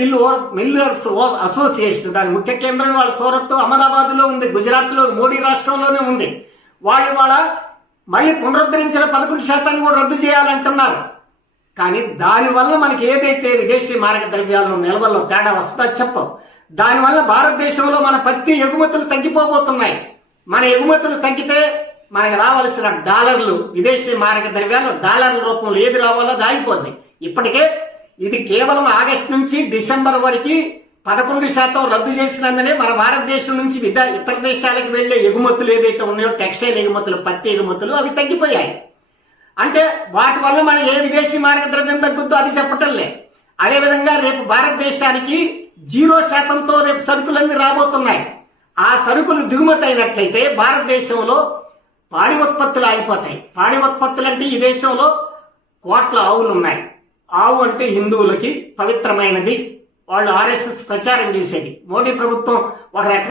Millers association దాని ముఖ్య కేంద్రం వాళ్ళ సూరత్, అహ్మదాబాద్ లో ఉంది, గుజరాత్ లో, మోడీ రాష్ట్రంలోనే ఉంది. వాళ్ళు వాళ్ళ మళ్ళీ పునరుద్ధరించిన 11% కూడా రద్దు చేయాలంటున్నారు. కానీ దానివల్ల మనకి ఏదైతే విదేశీ మారక ద్రవ్యాలు నిల్వల్లో తేడా వస్తుందో చెప్పవు. దానివల్ల భారతదేశంలో మన పత్తి ఎగుమతులు తగ్గిపోబోతున్నాయి. మన ఎగుమతులు తగ్గితే మనకు రావాల్సిన డాలర్లు, విదేశీ మారక ద్రవ్యాలు డాలర్ల రూపంలో ఏది రావాలో అది ఆగిపోద్ది. ఇప్పటికే ఇది కేవలం ఆగస్టు నుంచి డిసెంబర్ వరకు 11% రద్దు చేసినందునే మన భారతదేశం నుంచి ఇతర దేశాలకు వెళ్లే ఎగుమతులు ఏదైతే ఉన్నాయో, టెక్స్టైల్ ఎగుమతులు, పత్తి ఎగుమతులు అవి తగ్గిపోయాయి. అంటే వాటి వల్ల మన ఏ విదేశీ మారక ద్రవ్యం తగ్గుద్దో అది చెప్పటంలే. అదేవిధంగా రేపు భారతదేశానికి 0%తో రేపు సరుకులన్నీ రాబోతున్నాయి. ఆ సరుకులు దిగుమతి అయినట్లయితే భారతదేశంలో పాడి ఉత్పత్తులు ఆగిపోతాయి. పాడి ఉత్పత్తులు అంటే ఈ దేశంలో కోట్ల ఆవులు ఉన్నాయి. ఆవు అంటే హిందువులకి పవిత్రమైనది. వాళ్ళు RSS ప్రచారం చేసేది. మోడీ ప్రభుత్వం ఒక రకం